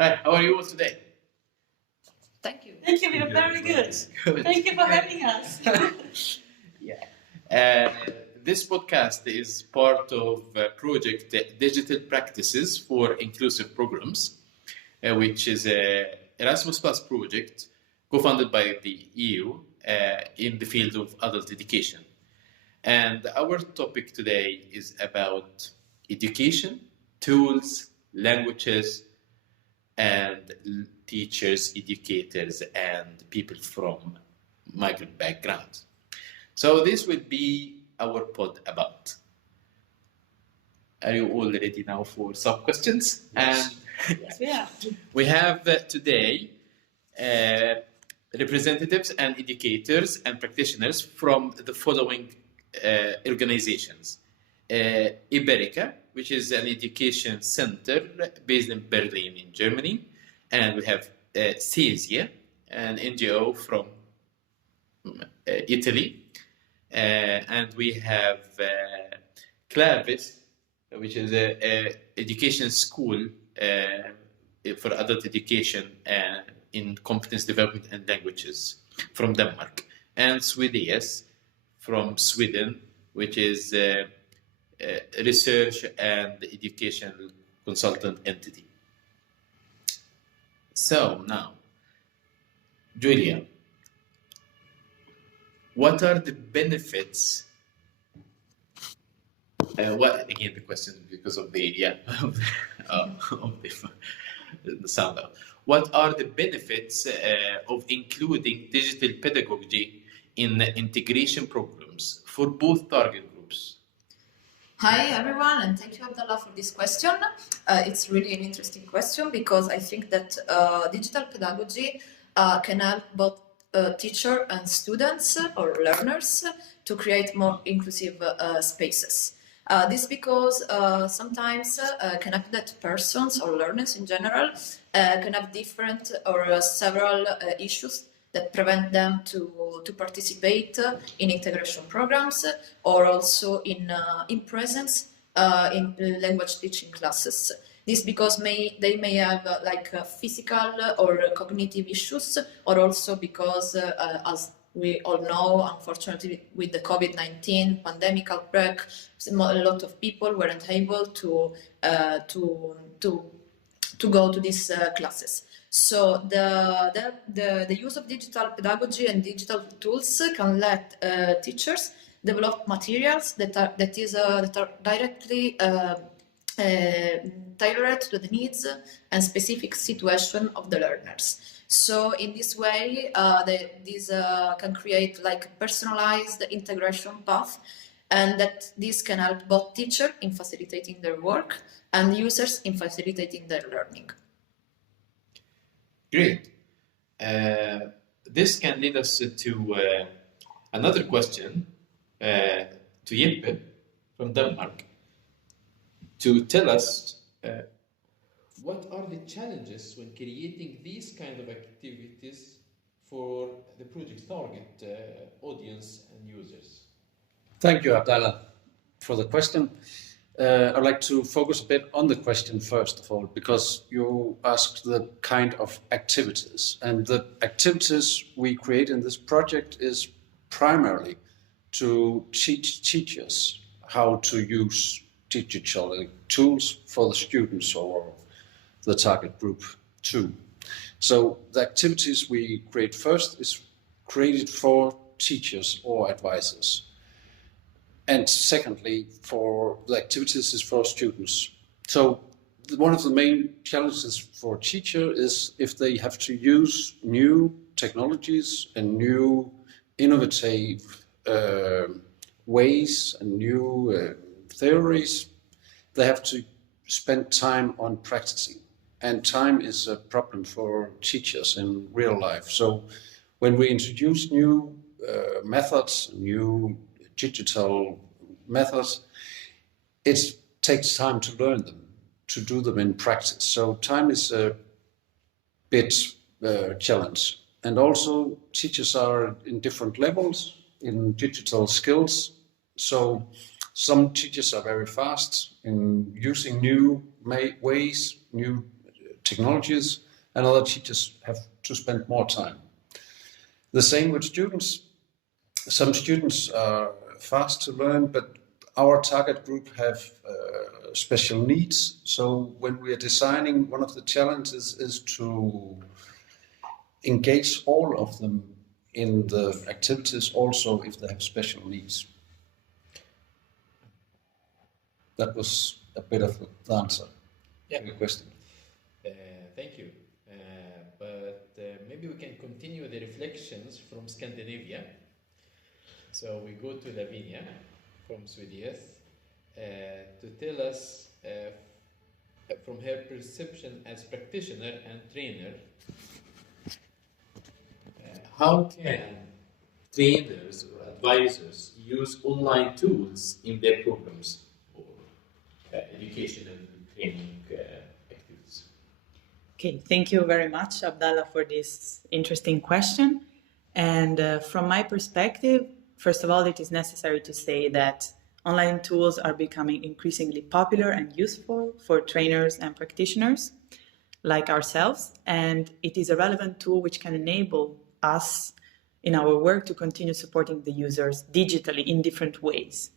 Hi, how are you all today? Thank you. Thank you. We are very good. Thank you for having us. Yeah. This podcast is part of project Digital Practices for Inclusive Programs, which is a Erasmus Plus project co-funded by the EU in the field of adult education. And our topic today is about education, tools, languages, and teachers, educators, and people from migrant backgrounds. So this will be our pod about. Are you all ready now for some questions? Yes. And Yeah. we have today representatives and educators and practitioners from the following organizations. Iberica, which is an education center based in Berlin in Germany. And we have CESIE, an NGO from Italy. And we have Clavis, which is an education school for adult education in competence development and languages from Denmark. And Swedes from Sweden, which is a research and education consultant entity. So now, Julia, what are the benefits? What again? The question because of the the sound out. What are the benefits of including digital pedagogy in integration programs for both target groups? Hi everyone, and thank you Abdallah for this question. It's really an interesting question because I think that digital pedagogy can help both teacher and students or learners to create more inclusive spaces. This because sometimes can happen that persons or learners in general can have different or several issues that prevent them to participate in integration programs or also in presence in language teaching classes. This because they may have physical or cognitive issues, or also because as we all know, unfortunately, with the COVID-19 pandemic outbreak, a lot of people weren't able to go to these classes. So the use of digital pedagogy and digital tools can let teachers develop materials that are directly tailored to the needs and specific situation of the learners. So in this way, these can create like a personalized integration path, and that this can help both teachers in facilitating their work and users in facilitating their learning. Great. This can lead us to another question to Jeppe from Denmark to tell us what are the challenges when creating these kind of activities for the project target audience and users? Thank you, Abdallah, for the question. I'd like to focus a bit on the question first of all, because you asked the kind of activities. And the activities we create in this project is primarily to teach teachers how to use digital tools for the students or the target group too. So the activities we create first is created for teachers or advisors. And secondly, for the activities is for students. So one of the main challenges for a teacher is if they have to use new technologies and new innovative ways and new theories, they have to spend time on practicing. And time is a problem for teachers in real life. So when we introduce new methods, new digital methods, it takes time to learn them, to do them in practice. So time is a bit challenge. And also teachers are in different levels in digital skills. So some teachers are very fast in using new ways, new technologies, and other teachers have to spend more time. The same with students. Some students are fast to learn, but our target group have special needs. So when we are designing, one of the challenges is to engage all of them in the activities, also if they have special needs. That was a bit of the answer to your question. Thank you. But maybe we can continue the reflections from Scandinavia. So we go to Lavinia from Sweden to tell us from her perception as practitioner and trainer, how can trainers or advisors use online tools in their programs or educational training activities? Okay, thank you very much, Abdallah, for this interesting question. And from my perspective, first of all, it is necessary to say that online tools are becoming increasingly popular and useful for trainers and practitioners like ourselves. And it is a relevant tool which can enable us in our work to continue supporting the users digitally in different ways.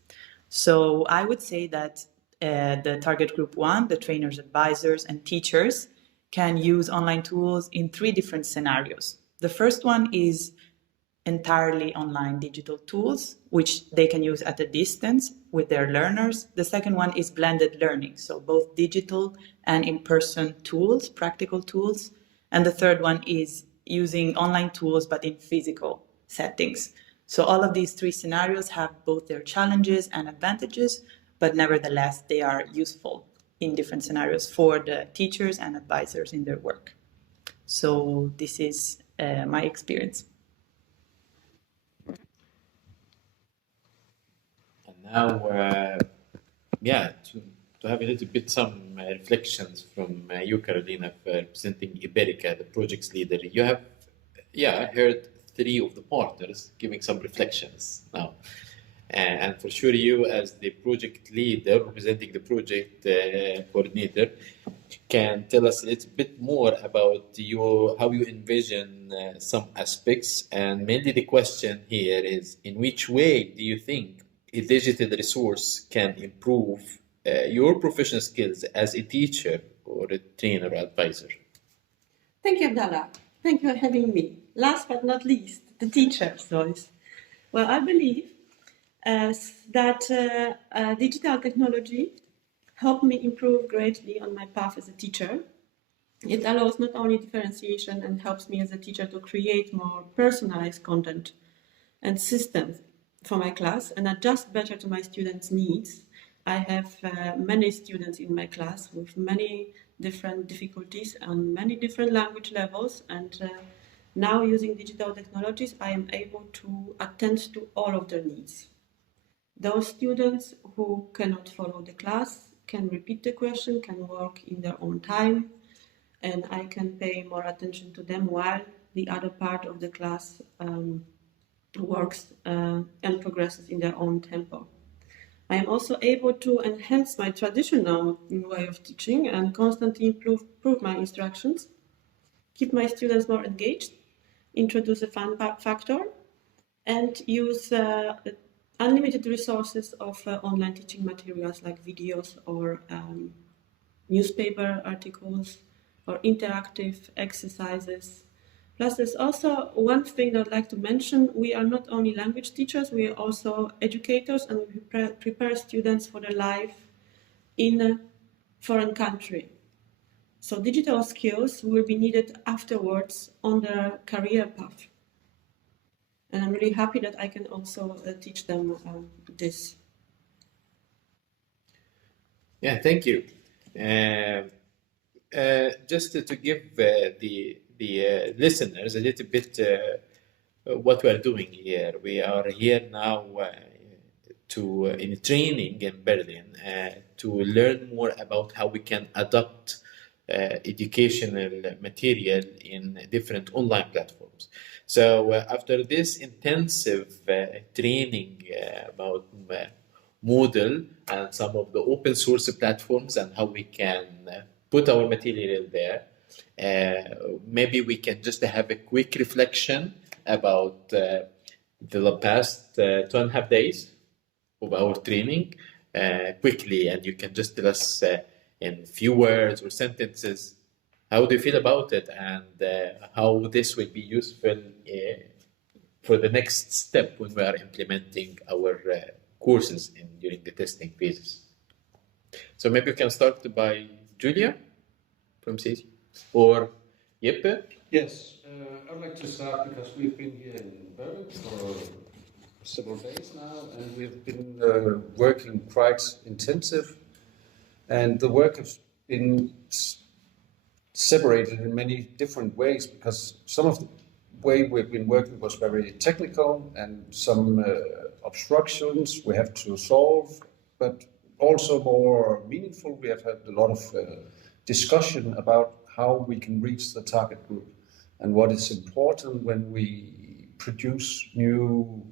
So I would say that the target group 1, the trainers, advisors, and teachers, can use online tools in 3 different scenarios. The first one is entirely online digital tools, which they can use at a distance with their learners. The second one is blended learning, so both digital and in-person tools, practical tools. And the third one is using online tools but in physical settings. So all of these 3 scenarios have both their challenges and advantages, but nevertheless they are useful in different scenarios for the teachers and advisors in their work. So this is my experience. And now, to have a little bit some reflections from you, Carolina, representing Iberica, the project's leader. You have, heard 3 of the partners giving some reflections now. And for sure, you as the project leader, representing the project coordinator, can tell us a little bit more about how you envision some aspects. And mainly the question here is, in which way do you think a digital resource can improve your professional skills as a teacher or a trainer or advisor? Thank you, Abdallah. Thank you for having me. Last but not least, the teacher's voice. Well, I believe that digital technology helped me improve greatly on my path as a teacher. It allows not only differentiation and helps me as a teacher to create more personalized content and systems for my class and adjust better to my students' needs. I have many students in my class with many different difficulties and many different language levels, and now using digital technologies I am able to attend to all of their needs. Those students who cannot follow the class can repeat the question, can work in their own time, and I can pay more attention to them while the other part of the class works and progresses in their own tempo. I am also able to enhance my traditional way of teaching and constantly improve my instructions, keep my students more engaged, introduce a fun factor, and use unlimited resources of online teaching materials like videos or newspaper articles or interactive exercises. Plus, there's also one thing that I'd like to mention. We are not only language teachers, we are also educators, and we prepare students for their life in a foreign country. So digital skills will be needed afterwards on their career path. And I'm really happy that I can also teach them this. Yeah, thank you. Just to give the listeners a little bit what we are doing here. We are here now in training in Berlin to learn more about how we can adopt educational material in different online platforms. So after this intensive training about Moodle and some of the open source platforms and how we can put our material there, Maybe we can just have a quick reflection about the past 2.5 days of our training quickly, and you can just tell us in few words or sentences how do you feel about it, and how this will be useful for the next step when we are implementing our courses during the testing phases. So maybe we can start by Julia from CESIE or Jeppe. Yes, I'd like to start because we've been here in Berlin for several days now, and we've been working quite intensive, and the work has been separated in many different ways because some of the way we've been working was very technical and some obstructions we have to solve, but also more meaningful. We have had a lot of discussion about how we can reach the target group and what is important when we produce new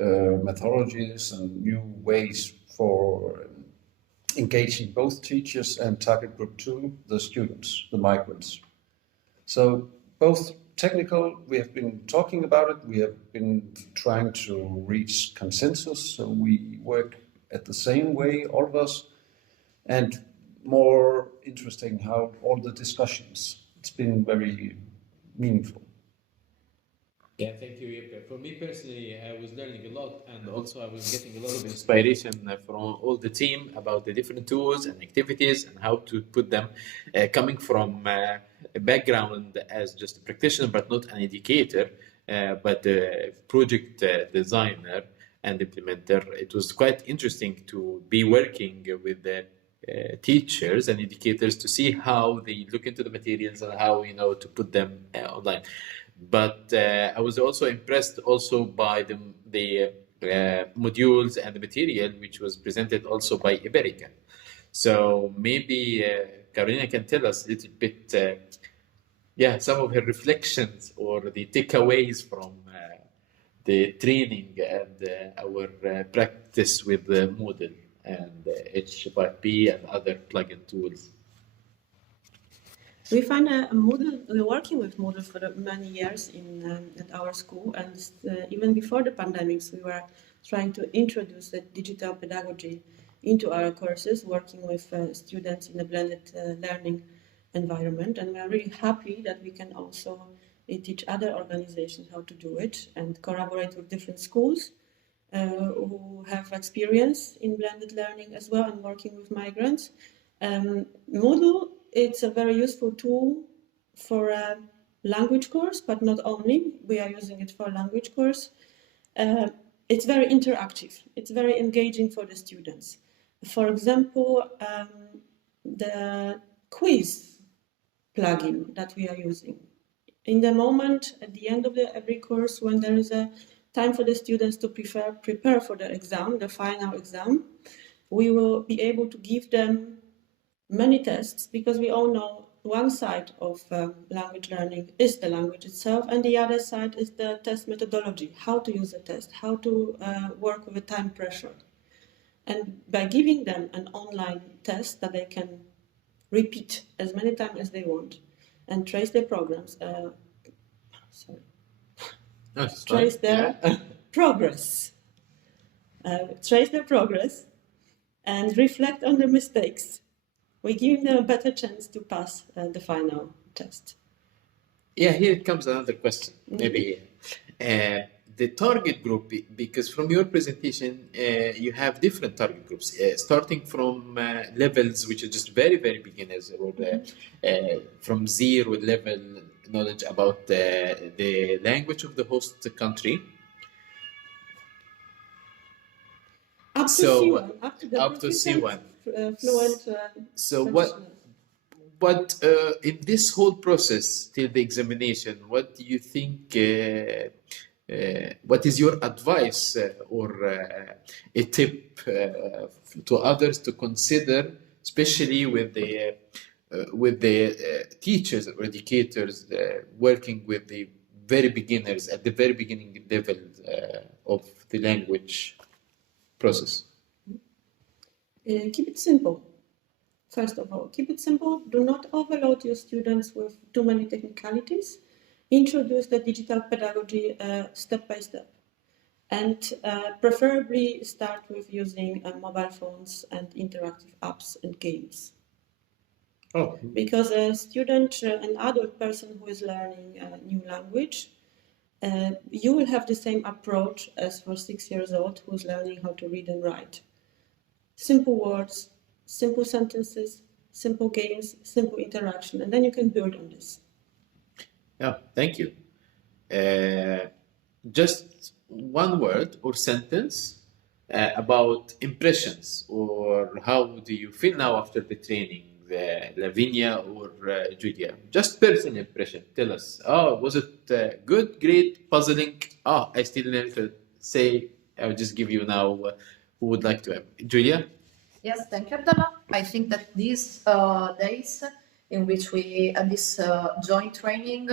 methodologies and new ways for engaging both teachers and target group 2, the students, the migrants. So both technical, we have been talking about it, we have been trying to reach consensus, so we work at the same way, all of us, and more interesting how all the discussions, it's been very meaningful. Yeah, thank you, Jeppe. For me personally, I was learning a lot, and also I was getting a lot of inspiration from all the team about the different tools and activities and how to put them. Coming from a background as just a practitioner, but not an educator, but a project designer and implementer, it was quite interesting to be working with the teachers and educators to see how they look into the materials and how to put them online. But I was also impressed also by the modules and the material which was presented also by Iberica. So maybe Carolina can tell us a little bit, some of her reflections or the takeaways from the training and our practice with the Moodle and H5P and other plugin tools. We find a Moodle, we're working with Moodle for many years at our school, and even before the pandemics, we were trying to introduce the digital pedagogy into our courses, working with students in a blended learning environment. And we're really happy that we can also teach other organizations how to do it and collaborate with different schools who have experience in blended learning as well and working with migrants. Moodle, it's a very useful tool for a language course, but not only. We are using it for a language course. It's very interactive. It's very engaging for the students. For example, the quiz plugin that we are using. In the moment, at the end of every course, when there is a time for the students to prepare for the exam, the final exam, we will be able to give them many tests, because we all know one side of language learning is the language itself, and the other side is the test methodology, how to use a test, how to work with a time pressure. And by giving them an online test that they can repeat as many times as they want and trace their programs, trace their progress, and reflect on their mistakes, we give them a better chance to pass the final test. Yeah, here comes another question. Maybe the target group, because from your presentation, you have different target groups, starting from levels which are just very, very beginners, or from zero level knowledge about the language of the host country. Up to C1. Fluent. So what in this whole process till the examination, what do you think? What is your advice or a tip to others to consider, especially with the teachers or educators working with the very beginners at the very beginning level of the language process? Keep it simple. First of all, keep it simple. Do not overload your students with too many technicalities. Introduce the digital pedagogy step by step. And preferably start with using mobile phones and interactive apps and games. Oh, Because a student, an adult person who is learning a new language, you will have the same approach as for 6 years old who's learning how to read and write. Simple words, simple sentences, simple games, simple interaction, and then you can build on this. yeah, thank you. Just one word or sentence about impressions, or how do you feel now after the training, Lavinia or Julia? Just personal impression. Tell us. Oh, was it good, great, puzzling? Oh, I still need to say. I'll just give you now. Who would like to have? Julia? Yes, thank you, Abdallah. I think that these days in which we had this joint training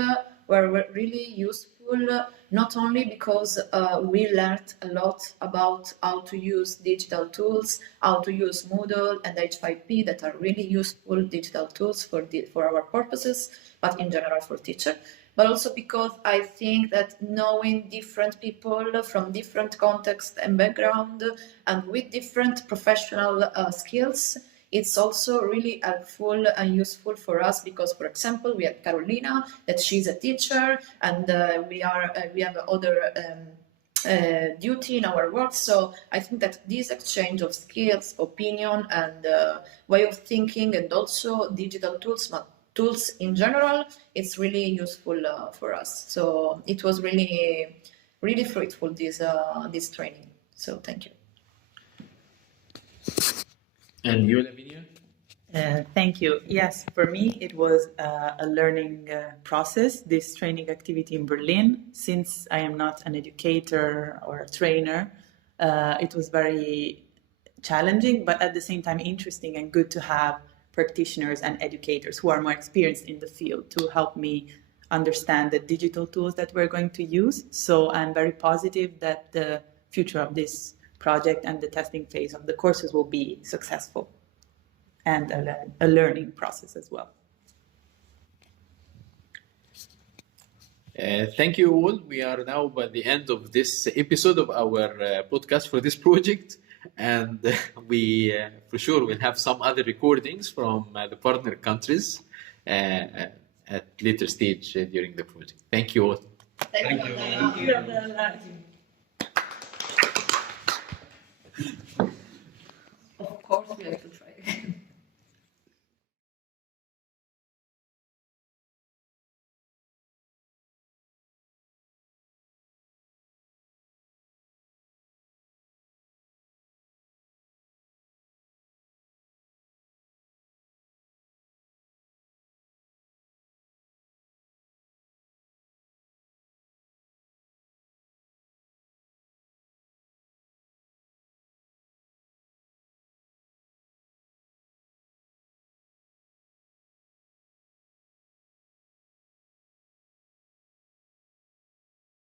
were really useful, not only because we learned a lot about how to use digital tools, how to use Moodle and H5P that are really useful digital tools for our purposes, but in general for teachers. But also because I think that knowing different people from different context and background and with different professional skills, it's also really helpful and useful for us because, for example, we have Carolina, that she's a teacher, and we have other duty in our work. So I think that this exchange of skills, opinion, and way of thinking, and also digital tools in general, it's really useful for us. So it was really, really fruitful this training. So thank you. And you, Lavinia? Thank you. Yes, for me, it was a learning process, this training activity in Berlin. Since I am not an educator or a trainer, it was very challenging, but at the same time interesting and good to have practitioners and educators who are more experienced in the field to help me understand the digital tools that we're going to use. So I'm very positive that the future of this project and the testing phase of the courses will be successful, and a learning process as well. Thank you all. We are now by the end of this episode of our podcast for this project, and we for sure will have some other recordings from the partner countries at later stage during the project. Thank you all. Thank you. Thank you.